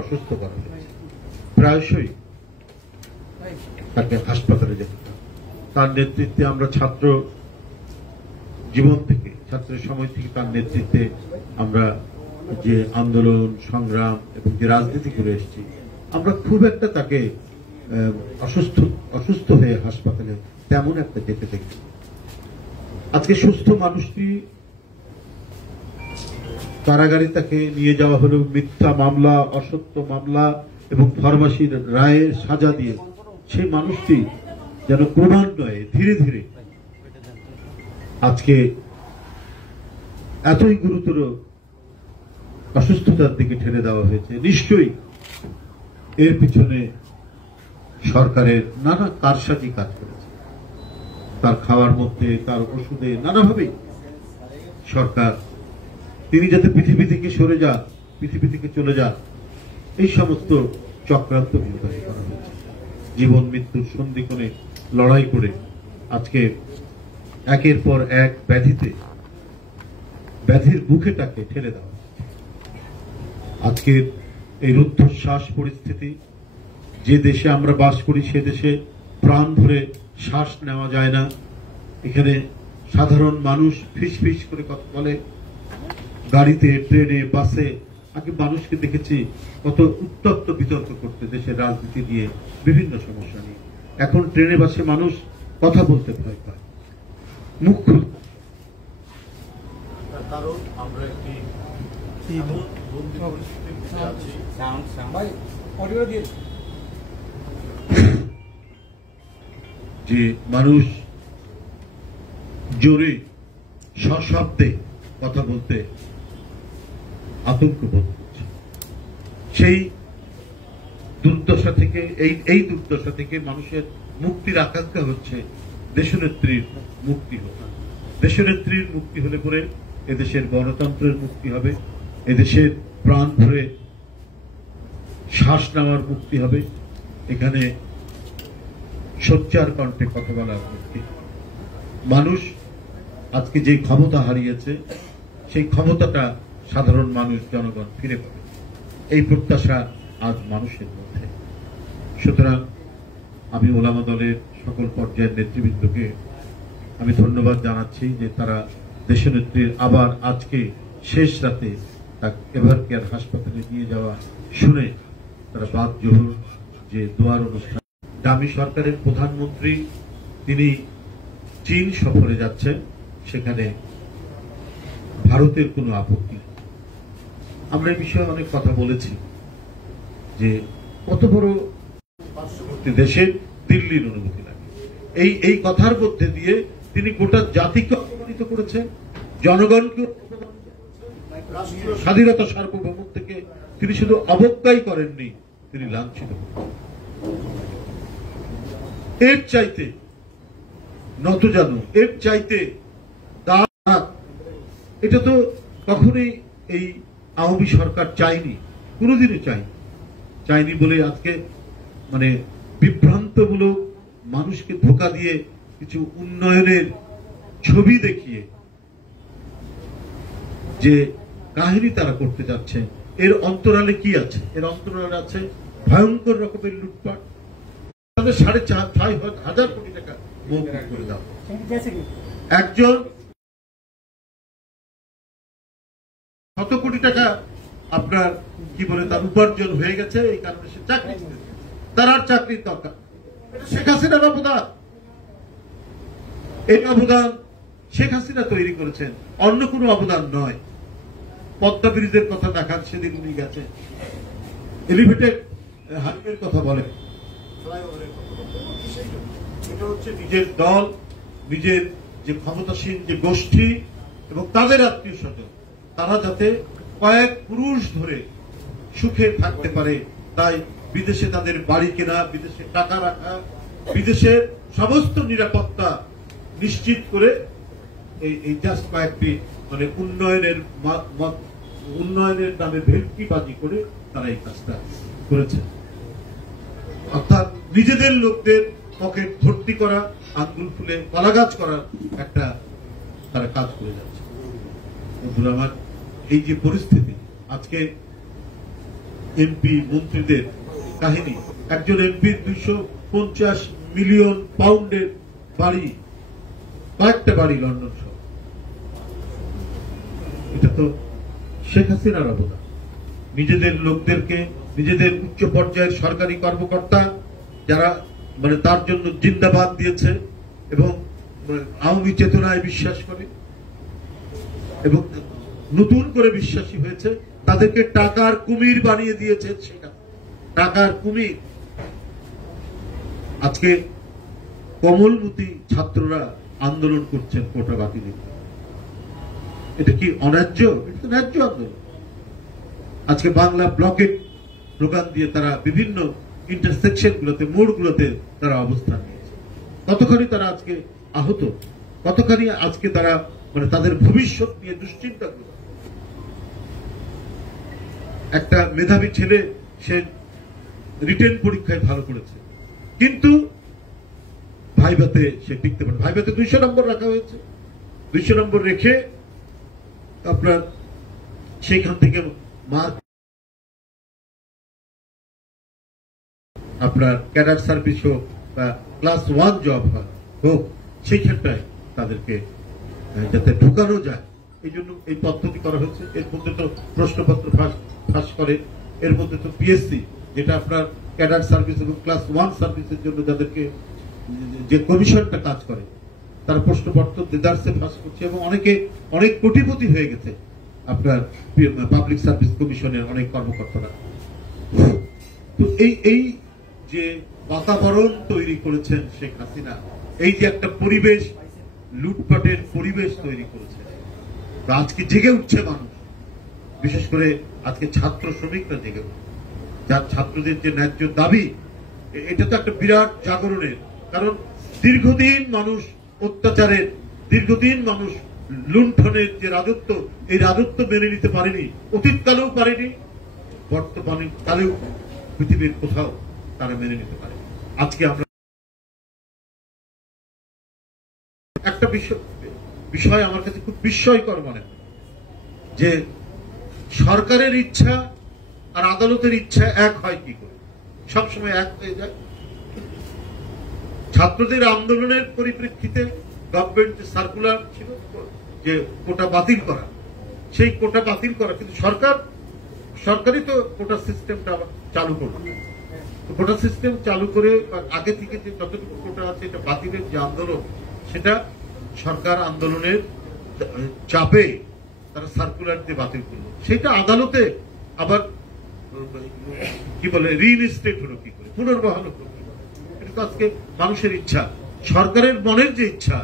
অসুস্থ করা হয়েছে, প্রায়শই তাকে হাসপাতালে যেতে হয়। তার নেতৃত্বে আমরা ছাত্র জীবন থেকে, ছাত্রের সময় থেকে তার নেতৃত্বে আমরা যে আন্দোলন সংগ্রাম এবং যে রাজনীতি করে এসেছি, আমরা খুব একটা তাকে অসুস্থ হয়ে হাসপাতালে তেমন একটা যেতে দেখি। আজকে সুস্থ মানুষটি কারাগারে তাকে নিয়ে যাওয়া হলো মিথ্যা মামলা, অসত্য মামলা এবং ফরমাসির রায়ে সাজা দিয়ে। সেই মানুষটি যেন ক্রমান্বয়ে ধীরে ধীরে আজকে এতই গুরুতর অসুস্থতার দিকে ঠেলে দেওয়া হয়েছে। নিশ্চয়ই এর পিছনে সরকারের নানা কারসাজি কাজ করেছে। তার খাওয়ার মধ্যে, তার ওষুধে, নানাভাবেই সরকার তিনি যাতে পৃথিবী থেকে সরে যান, পৃথিবী থেকে চলে যান, এই সমস্ত চক্রান্ত বিস্তারিত করা হয়েছে। জীবন মৃত্যুর সন্ধিক্ষণে লড়াই করে আজকে একের পর এক ব্যাধির বুকে তাকে ঠেলে দেওয়া হয়েছে। আজকের এই রুদ্ধশ্বাস পরিস্থিতি, যে দেশে আমরা বাস করি সে দেশে প্রাণ ভরে শ্বাস নেওয়া যায় না। এখানে সাধারণ মানুষ ফিস ফিস করে কথা বলে, গাড়িতে, ট্রেনে, বাসে। আগে মানুষকে দেখেছি কত উত্তপ্ত বিতর্ক করতে দেশের রাজনীতি নিয়ে, বিভিন্ন সমস্যা নিয়ে। এখন ট্রেনে বাসে মানুষ কথা বলতে ভয় পায়, মুখ খুলতে। কারণ আমরা একটি যে মানুষ জোরে সশব্দে কথা বলতে আতঙ্ক বোধ করছে। সেই দুর্দশা থেকে, এই দুর্দশা থেকে মানুষের মুক্তির আকাঙ্ক্ষা হচ্ছে দেশনেত্রীর মুক্তি হোক। দেশনেত্রীর মুক্তি হলে পরে এদেশের গণতন্ত্রের মুক্তি হবে, এদেশের প্রাণ ভরে শ্বাস নেওয়ার মুক্তি হবে। এখানে সোচ্চার কণ্ঠে কথা বলার মুক্তি। মানুষ আজকে যে ক্ষমতা হারিয়েছে, সেই ক্ষমতাটা সাধারণ মানুষ, জনগণ ফিরে পাবে, এই প্রত্যাশা আজ মানুষের মধ্যে। সুতরাং আমি ওলামা দলের সকল পর্যায়ের নেতৃবৃন্দকে আমি ধন্যবাদ জানাচ্ছি যে তারা দেশনেত্রীর আবার আজকে শেষ রাতে এভার কেয়ার হাসপাতালে নিয়ে যাওয়া শুনে তারা বাদ জোহর যে দোয়ার অনুষ্ঠান। দামি সরকারের প্রধানমন্ত্রী তিনি চীন সফরে যাচ্ছেন, সেখানে ভারতের কোনো আপত্তি। আমরা এই বিষয়ে অনেক কথা বলেছি যে কত বড় দেশের দিল্লির অনুমতি লাগে। এই কথার মধ্যে দিয়ে তিনি গোটা জাতিকে অপমানিত করেছেন, জনগণকে স্বাধীনতা সার্বভৌমত্ব থেকে তিনি শুধু অবজ্ঞাই করেননি, তিনি লাঞ্ছিত। এর চাইতে নতজানু, এর চাইতে এটা তো কখনোই এই আওয়ামী সরকার চায়নি, কোনোদিনই চায়নি বলে আজকে মানে বিভ্রান্তমূলক মানুষকে ধোঁকা দিয়ে কিছু উন্নয়নের ছবি দেখিয়ে যে কাহিনী তারা করতে যাচ্ছে, এর অন্তরালে কি আছে? এর অন্তরালে আছে ভয়ঙ্কর রকমের লুটপাট। তাদের 5,500 কোটি টাকা মৌকুফ করে দাও। একজন 100 কোটি টাকা আপনার কি বলে তার উপার্জন হয়ে গেছে, এই কারণে সে চাকরি, তার আর চাকরির দরকার। শেখ হাসিনার অবদান, এই অবদান শেখ হাসিনা তৈরি করেছেন, অন্য কোনো অবদান নয়। পদ্মা ব্রিজের কথা দেখান, সেদিন উনি গেছে। এলিভেটেড হাইওয়ের কথা বলেন, এটা হচ্ছে নিজের দল, নিজের যে ক্ষমতাসীন যে গোষ্ঠী এবং তাদের আত্মীয় স্বজন, তারা যাতে কয়েক পুরুষ ধরে সুখে থাকতে পারে, তাই বিদেশে তাদের বাড়ি কেনা, বিদেশে টাকা রাখা, বিদেশের সমস্ত নিরাপত্তা নিশ্চিত করে এই জাস্ট কয়েকটি মানে উন্নয়নের নামে ভেলকিবাজি করে তারা এই কাজটা করেছে। অর্থাৎ নিজেদের লোকদের পকেট ভর্তি করা, আঙ্গুল ফুলে কলাগাছ করার একটা তারা কাজ করে যাচ্ছে। বন্ধুরা আমার, এই যে পরিস্থিতি আজকে এমপি মন্ত্রীদের কাহিনী। একজন এমপির 250 মিলিয়ন পাউন্ডের বাড়ি, কয়েকটা বাড়ি লন্ডন সহ। এটা তো শেখ হাসিনার অবদান। নিজেদের লোকদেরকে, নিজেদের উচ্চ পর্যায়ের সরকারি কর্মকর্তা যারা তার জন্য জিন্দাবাদ দিয়েছে এবং আওয়ামী চেতনায় বিশ্বাস করে এবং নতুন করে বিশ্বাসী হয়েছে, তাদেরকে টাকার কুমির বানিয়ে দিয়েছে। সেটা টাকার কুমির। আজকে কমলমতি ছাত্ররা আন্দোলন করছেন কোটা বাতিলের। এটা কি অন্যায্য? এটা তো ন্যায্য আন্দোলন। আজকে বাংলা ব্লকেট স্লোগান দিয়ে তারা বিভিন্ন ইন্টারসেকশন গুলোতে, মোড়গুলোতে তারা অবস্থান নিয়েছে। কতখানি তারা আজকে আহত, কতখানি আজকে তারা তাদের ভবিষ্যৎ নিয়ে দুশ্চিন্তা করে। একটা মেধাবী ছেলে, সে রিটেন পরীক্ষায় ভালো করেছে, কিন্তু ভাইভাতে সে টিকতে পারে। ভাইভাতে 200 নম্বর রাখা হয়েছে। 200 নম্বর রেখে আপনার সেইখান থেকে মার্ক আপনার ক্যাডার সার্ভিস হোক বা ক্লাস 1 জব হোক, সেইখানটায় তাদেরকে যাতে ঢুকানো যায়, এই জন্য এই পদ্ধতি করা হয়েছে। এর মধ্যে তো প্রশ্নপত্র ফাঁস করে, এর মধ্যে তো পিএসসি, যেটা আপনার ক্যাডার সার্ভিস এবং ক্লাস 1 সার্ভিসের জন্য যাদেরকে যে কমিশনটা কাজ করে, তার প্রশ্নপত্র দেদারসে ফাঁস করছে এবং অনেক কোটিপতি হয়ে গেছে আপনার পাবলিক সার্ভিস কমিশনের অনেক কর্মকর্তারা। তো এই যে বাতাবরণ তৈরি করেছেন শেখ হাসিনা, এই যে একটা পরিবেশ, লুটপাটের পরিবেশ তৈরি করেছে, আজকে জেগে উঠছে মানুষ। বিশেষ করে আজকে ছাত্র শ্রমিকরা জেগে উঠছে, যার ছাত্রদের যে ন্যায্য দাবি, এটা তো একটা বিরাট জাগরণের কারণ। দীর্ঘদিন মানুষ অত্যাচারের, দীর্ঘদিন মানুষ লুণ্ঠনের যে রাজত্ব, এই রাজত্ব মেনে নিতে পারেনি। অতীতকালেও পারেনি, বর্তমানে কালেও পৃথিবীর কোথাও তারা মেনে নিতে পারে। আজকে আমরা একটা বিষয় আমার কাছে খুব বিস্ময়কর মনে হয় যে সরকারের ইচ্ছা আর আদালতের ইচ্ছা এক হয় কি করে, সবসময় এক হয়ে যায়। ছাত্রদের আন্দোলনের পরিপ্রেক্ষিতে গভর্নমেন্ট সার্কুলার ছিল যে কোটা বাতিল করা, সেই কোটা বাতিল করা, কিন্তু সরকারই তো কোটা সিস্টেমটা চালু করবে। কোটা সিস্টেম চালু করে আগে থেকে যে যতটুকু কোটা আছে এটা বাতিলের যে আন্দোলন, সেটা সরকার আন্দোলনের চাপে তারা সার্কুলার দিয়ে বাতিল করলো। সেটা আদালতে আবার কি বলে রিইনস্টেট হলো কি করে, পুনর্বহাল হলো কি করে। এটা তো আজকে মানুষের ইচ্ছা, সরকারের মনের যে ইচ্ছা,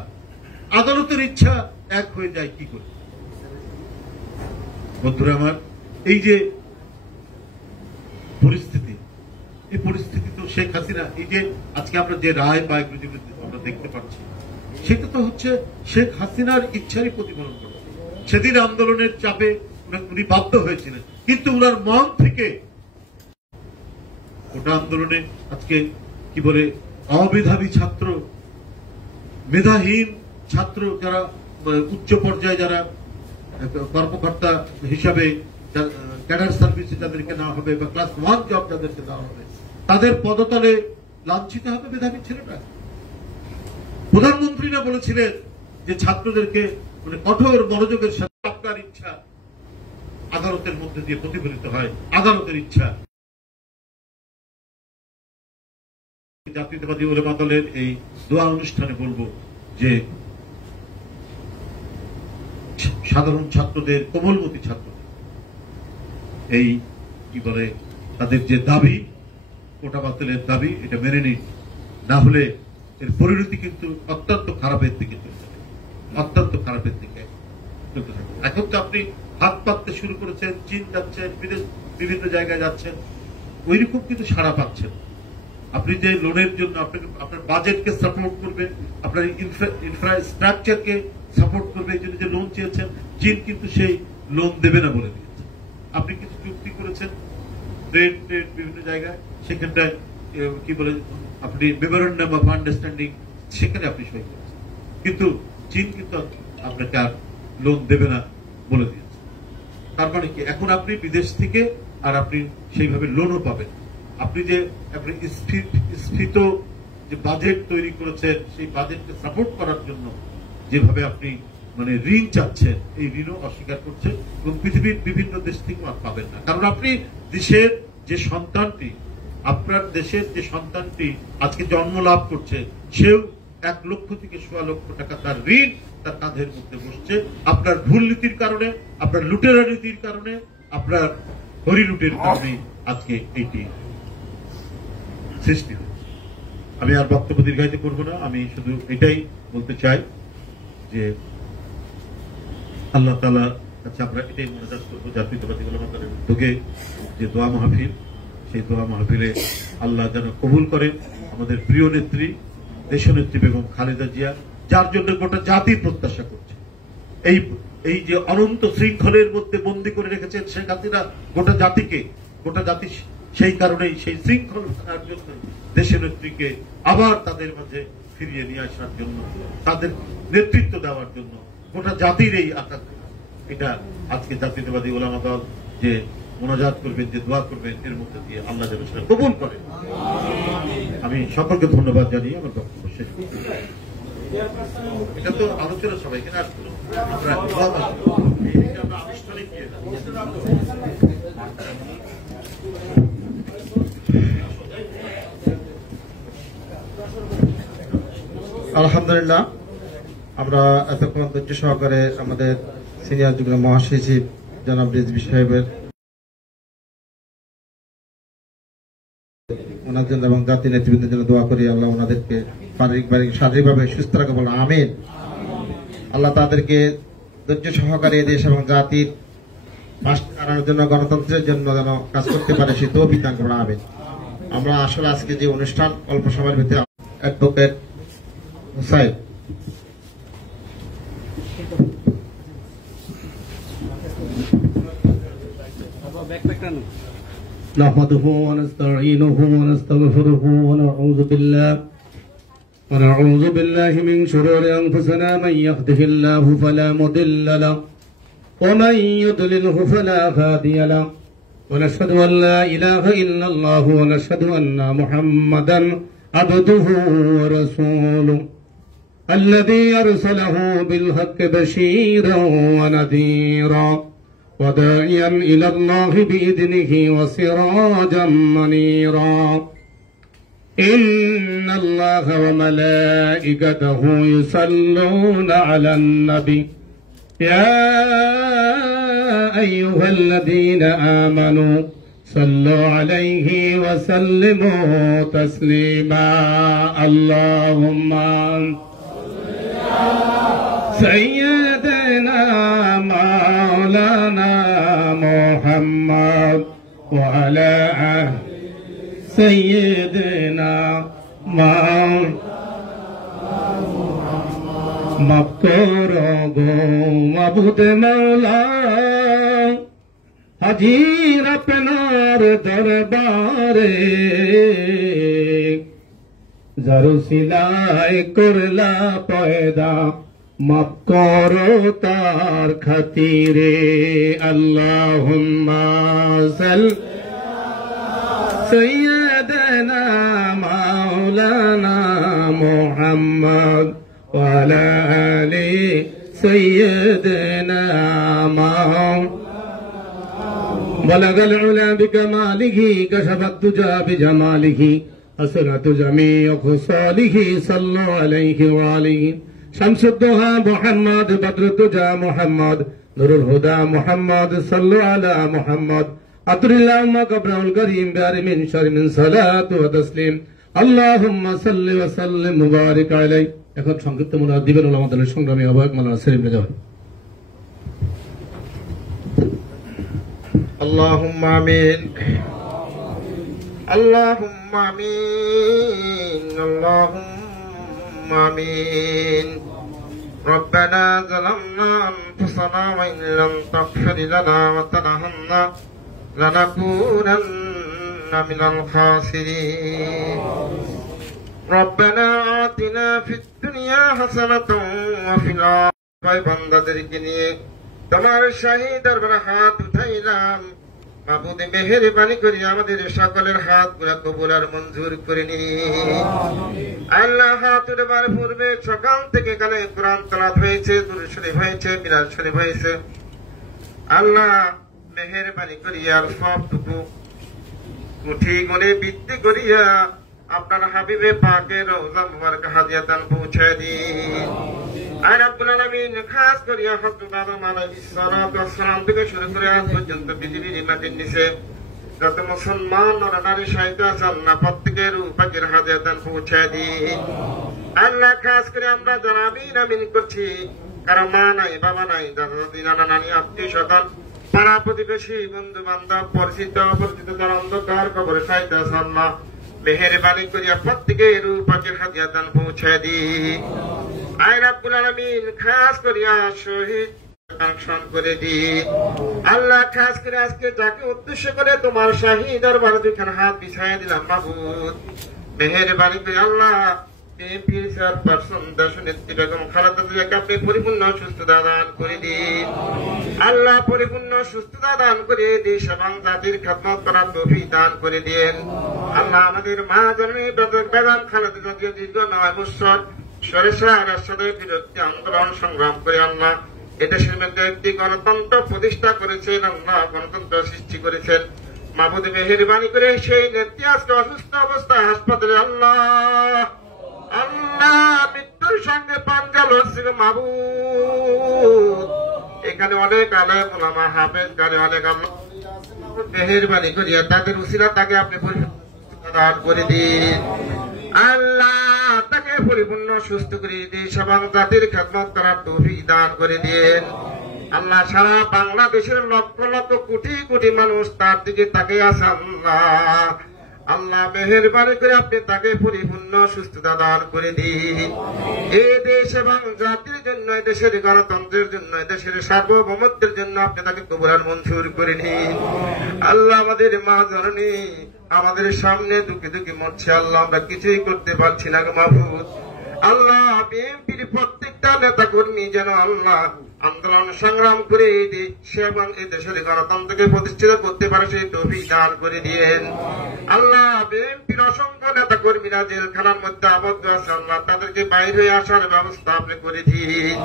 আদালতের ইচ্ছা এক হয়ে যায় কি করে। বন্ধুরা আমার, এই যে পরিস্থিতি, এই পরিস্থিতি তো শেখ হাসিনা, এই যে আজকে আমরা যে রায় বা আমরা দেখতে পাচ্ছি, সেটা তো হচ্ছে শেখ হাসিনার ইচ্ছারই প্রতিফলন করে। সেদিন আন্দোলনের চাপে উনি বাধ্য হয়েছিলেন, কিন্তু উনার মন থেকে ওটা আন্দোলনে আজকে কি বলে অমেধাবী ছাত্র, মেধাহীন ছাত্র, যারা উচ্চ পর্যায়ে যারা কর্মকর্তা হিসাবে ক্যাডার সার্ভিসে যাদেরকে নেওয়া হবে বা ক্লাস 1 জব যাদেরকে দেওয়া হবে, তাদের পদতলে লাঞ্ছিত হবে মেধাবী ছেলেটা। প্রধানমন্ত্রীরা বলেছিলেন যে ছাত্রদেরকে কঠোর মনোযোগের সাথে আপনার ইচ্ছা আদালতের মধ্যে দিয়ে প্রতিফলিত হয়, আদালতের ইচ্ছা। জাতীয়তাবাদী উলেমা দলের এই দোয়া অনুষ্ঠানে বলবো যে সাধারণ ছাত্রদের, কোমলমতি ছাত্রদের এই কি বলে তাদের যে দাবি, কোটা বাতিলের দাবি, এটা মেনে নিন, না হলে এর পরিণতি কিন্তু অত্যন্ত খারাপের দিকে চলতে থাকে, অত্যন্ত খারাপের দিকে চলতে থাকে। এখন তো আপনি হাত পাততে শুরু করেছেন, চীন যাচ্ছেন, বিদেশ বিভিন্ন জায়গায় যাচ্ছেন, ওইরকম কিন্তু সাড়া পাচ্ছেন। আপনি যে লোনের জন্য আপনার বাজেটকে সাপোর্ট করবেন, আপনার ইনফ্রাস্ট্রাকচারকে সাপোর্ট করবে, এই জন্য যে লোন চেয়েছেন, চীন কিন্তু সেই লোন দেবে না বলে দিয়েছে। আপনি কিছু চুক্তি করেছেন ট্রেড বিভিন্ন জায়গায়, সেখানটায় কি বলে আপনি মেমোরেন্ডাম অফ আন্ডারস্ট্যান্ডিং, সেখানে আপনি সই করেছেন, কিন্তু চীন কিন্তু আপনাকে আর লোন দেবে না বলে দিয়েছে। তার মানে কি, এখন আপনি বিদেশ থেকে আর আপনি সেইভাবে লোনও পাবেন। আপনি যে আপনি স্ফীত যে বাজেট তৈরি করেছেন, সেই বাজেটকে সাপোর্ট করার জন্য যেভাবে আপনি মানে ঋণ চাচ্ছেন, এই ঋণও অস্বীকার করছে এবং পৃথিবীর বিভিন্ন দেশ থেকেও আর পাবেন না। কারণ আপনি দেশের যে সন্তানটি, আপনার দেশের যে সন্তানটি আজকে জন্ম লাভ করছে, সেও 1 লক্ষ থেকে 1.25 লক্ষ টাকা তার ঋণ তার কাঁধের মধ্যে বসছে। আপনার ভুল নীতির কারণে, আপনার লুটেরা নীতির কারণে, আপনার হরিলুটের কারণে আজকে এইটি সৃষ্টি হয়েছে। আমি আর বক্তব্য দীর্ঘায়িত করব না, আমি শুধু এটাই বলতে চাই যে আল্লাহ তাআলার কাছে আমরা এটাই মোনাজাত করবো, জাতীয়তাবাদী উলামা দলের উদ্যোগে যে দোয়া মাহফিল, সেই দোয়া মাহফিলে আল্লাহ যেন কবুল করেন আমাদের প্রিয় নেত্রী, দেশনেত্রী বেগম খালেদা জিয়া, যার জন্য গোটা জাতি প্রত্যাশা করছে। এই যে অনন্ত শৃঙ্খলের মধ্যে বন্দী করে রেখেছেন শেখ হাসিনা গোটা জাতিকে, গোটা জাতি সেই কারণেই সেই শৃঙ্খল থাকার জন্য দেশনেত্রীকে আবার তাদের মাঝে ফিরিয়ে নিয়ে আসার জন্য, তাদের নেতৃত্ব দেওয়ার জন্য গোটা জাতির এই আকাঙ্ক্ষা, এটা আজকে জাতীয়তাবাদী উলামা দল যে মোনাজাত করবেন, যে দোয়া করবেন, এর মধ্যে দিয়ে আল্লাহ যেন সেটা কবুল করেন। আমি সকলকে ধন্যবাদ জানিয়ে আমার বক্তব্য শেষ করছি। এটা তো আলোচনা সবাই এখানে আসলো, আমরা আনুষ্ঠানিক আলহামদুলিল্লাহ, আমরা এতক্ষণ ধৈর্য সহকারে আমাদের সিনিয়র যুগ্ম মহাসচিব জনাব রিজভী সাহেবের ওনার জন্য এবং জাতীয় নেতৃবৃন্দের জন্য দোয়া করি। আল্লাহ ওনাদেরকে শারীরিকভাবে সুস্থ রাখা, বলো আমিন। আল্লাহ তাদেরকে ধৈর্য সহকারে দেশ এবং জাতির আনার জন্য, গণতন্ত্রের জন্য যেন কাজ করতে পারে, সে তৌফিক দান করুন, আমিন। আমরা আসলে আজকে যে অনুষ্ঠান অল্প সময়ের ভিতরে অ্যাডভোকেট হুসাইন نحمده ونستعينه ونستغفره ونعوذ بالله من شرور أنفسنا، من يهده الله فلا مضل له ومن يضلله فلا هادي له، ونشهد أن لا إله إلا الله ونشهد أن محمدا عبده ورسوله الذي أرسله بالحق بشيرا ونذيرا وداعيا إلى الله بإذنه وسراجا منيرا. إن الله وملائكته يصلون على النبي يا أيها الذين آمنوا صلوا عليه وسلموا تسليما. اللهم سيدنا مولانا محمد وعلى آله سيدنا مكتور معبود مولا হাজির আপনার দরবারে, যারু সিলাই করলা পয়দা, মাফ করো তার খাতিরে। আল্লাহুম্মা সাল্লি সাইয়্যিদানা মাওলানা মুহাম্মদ ওয়া আলা আলি সাইয়্যিদিনা মাওলানা بلغ العلا بكماله كشف الدجى بجماله حسنت جميع خصاله صلوا عليه وآله شمس الضحى محمد بدر الدجى محمد نور الهدى محمد صلوا على محمد عطر اللهم قبره الكريم بار من شر من صلاة وتسليم اللهم صل وسلم مبارك عليه. এখন সংক্ষিপ্ত মোনাজাত দিবেন ওলামা দলের সংগ্রামী আহ্বায়ক মাওলানা সেলিম রেজা। اللهم آمين اللهم آمين اللهم آمين. ربنا ظلمنا أنفسنا وإن لم تغفر لنا وترحمنا لنكونن من الخاسرين. ربنا آتنا في الدنيا حسنة وفي الآخرة. بندادرকে নিয়ে তোমার শাহী দরবারে হাত উঠাইলাম, মাবুদ মেহেরবানি করে আমাদের সকলের হাত গুলা কবুল আর মঞ্জুর করে নিন। আল্লাহ হাত উঠবার পূর্বে সকাল থেকে এখানে কোরআন তেলাওয়াত হয়েছে, দুরূদ শরীফ হয়েছে, মিলাদ শরীফ হয়েছে। আল্লাহ মেহেরবানি করিয়া সবটুকু মুঠি করে বৃদ্ধি করিয়া আপনার হাবিবে পাকের রওজা মুবারক হাদিয়াতান পৌঁছায় দিন। আর রব্বুল আলামিন খাস করিয়া হযরত আদম আলাইহিস সালাতু ওয়াস সালাম থেকে শুরু করে আজ পর্যন্ত পৃথিবীর মাটির নিচে যত মুসলমান নরনারী সাহিত্য আছে আল্লাহ প্রত্যেকের রূহ পাকের হাদিয়াতান পৌঁছায় দিন। আল্লাহ খাস করে আমরা যারা আমিন আমিন করছি, কারো মা নাই, বাবা নাই, দাদা দাদি, নানা নানি, আত্মীয় স্বজন, পাড়া প্রতিবেশী, বন্ধু বান্ধব, পরিচিত অপরিচিত যারা অন্ধকার কবরে সাহিত্য আছে আল্লাহ মেহেরবানি করিয়া প্রত্যেকের রূহ পাকের হাদিয়াতান পৌঁছায় দিন। আয় রব্বুল আলামিন খাস করিয়া শহীদ কাঙ্ক্ষণ করে দিন। আল্লাহ খাস করে আজকে যাকে উদ্দেশ্য করে তোমার শাহী দরবারে দুইখান হাত বিছাইয়া দিলাম মাবুদ মেহেরবানি করে আল্লাহ বিএনপির চেয়ারপারসন দেশনেত্রী বেগম খালেদা জিয়াকে আপনি পরিপূর্ণ সুস্থতা দান করে দিন। আল্লাহ পরিপূর্ণ সুস্থতা দান করে দেশ এবং জাতির খেদমত করার তৌফিক দান করে দিন। আল্লাহ আমাদের মা জননী বেগম খালেদা জিয়া দীর্ঘ 9 বছর সরেসার রাষ্ট্রের বিরুদ্ধে আন্দোলন সংগ্রাম করে আল্লাহ এদেশের মধ্যে একটি গণতন্ত্র প্রতিষ্ঠা করেছেন, আল্লাহ গণতন্ত্র সৃষ্টি করেছেন। মাবুদ মেহেরবানি করে সেই নেত্রী আজকে অসুস্থ অবস্থায় হাসপাতালে আল্লাহ আল্লাহ মৃত্যুর সঙ্গে পাঞ্জা লড়ছে মাবুদ। এখানে অনেক আলেম ওলামা হাফেজ গানে অনেক আল্লাহ মেহেরবানি করিয়া তাদের উসিলা তাকে আপনি দান করে দিন। আল্লাহ তাকে পরিপূর্ণ সুস্থ করে দিন, এবং জাতির খেদমত করার তৌফিক দান করে দিন। আল্লাহ সারা বাংলাদেশের লক্ষ লক্ষ কোটি কোটি মানুষ তার দিকে তাকে আছে আল্লাহ আল্লাহ মেহেরবানি করে আপনি তাকে পরিপূর্ণ সুস্থতা দান করে দিন। এই দেশ এবং জাতির জন্য, দেশের গণতন্ত্রের জন্য, দেশের সার্বভৌমত্বের জন্য আপনি তাকে কবুল আর মঞ্জুর করে নিন। আল্লাহ আমাদের মা জননী আমাদের সামনে দুঃখে দুঃখে মরছে আল্লাহ, আমরা কিছুই করতে পারছি না মাবুদ। আল্লাহ বিএনপির প্রত্যেকটা নেতা কর্মী যেন আল্লাহ আন্দোলন সংগ্রাম করে এই দেশ এবং এই দেশের গণতন্ত্রকে প্রতিষ্ঠিত করতে পারে সেই তৌফিক দান করে দিয়েন। আল্লাহ বিএনপির অসংখ্য নেতা কর্মীরা জেলখানার মধ্যে আবদ্ধ আছে আল্লাহ তাদেরকে বাইরে হয়ে আসার ব্যবস্থা আপনি করে দিন।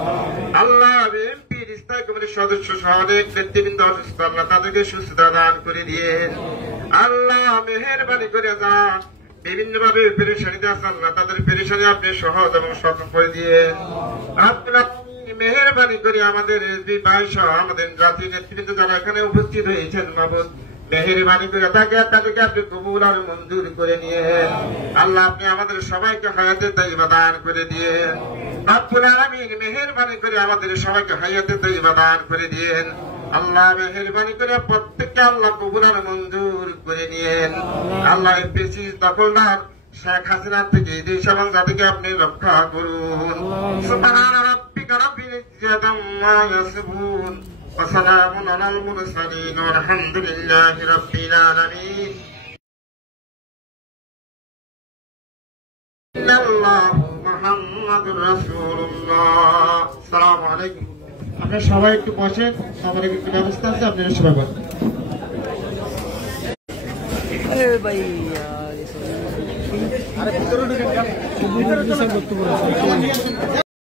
আল্লাহ বিএনপির স্থায়ী কমিটির সদস্য সহ অনেক নেতৃবৃন্দ অসুস্থ আল্লাহ তাদেরকে সুস্থতা দান করে দিয়েন। আল্লাহ মেহেরবানি করে যান বিভিন্ন ভাবে পেরেশানিতে আছে আল্লাহ তাদের পেরেশানি আপনি সহজ এবং সফল করে দিয়েন। আপনার মেহেরবানি করে আমাদের এসবি ভাই সহ আমাদের জাতীয় নেতৃবৃন্দ যারা এখানে উপস্থিত হয়েছেন মাবুদ মেহেরবানি করে তাদেরকে আপনি কবুল আর মঞ্জুর করে নিয়েন। আল্লাহ আপনি আমাদের সবাইকে হায়াতের তাইবা দান করে দিয়েন। রব্বুল আলামিন মেহেরবানি করে আমাদের সবাইকে হায়াতের তাইবা দান করে দিয়েন। আল্লাহ মেহেরবানি করে প্রত্যেককে আল্লাহ কবুল আর মঞ্জুর করে নিয়েন। আল্লাহ বেশি দখলদার শেখ হাসিনা থেকে দেশ এবং জাতিকে আপনি রক্ষা করুন। সুবহানা রাব্বিকা রাব্বিল ইজ্জাতি আম্মা ইয়াসিফুন ওয়া সালামুন আলাল মুরসালিন ওয়ালহামদুলিল্লাহি রাব্বিল আলামিন। আল্লাহু মুহাম্মাদুর রাসূলুল্লাহ। আসসালামু আলাইকুম। আপনারা সবাই একটু বসেন, সবার একটু ব্যবস্থা আছে, আপনারা সবাই বসেন। ভাই আরে ভিতরে ঢুকে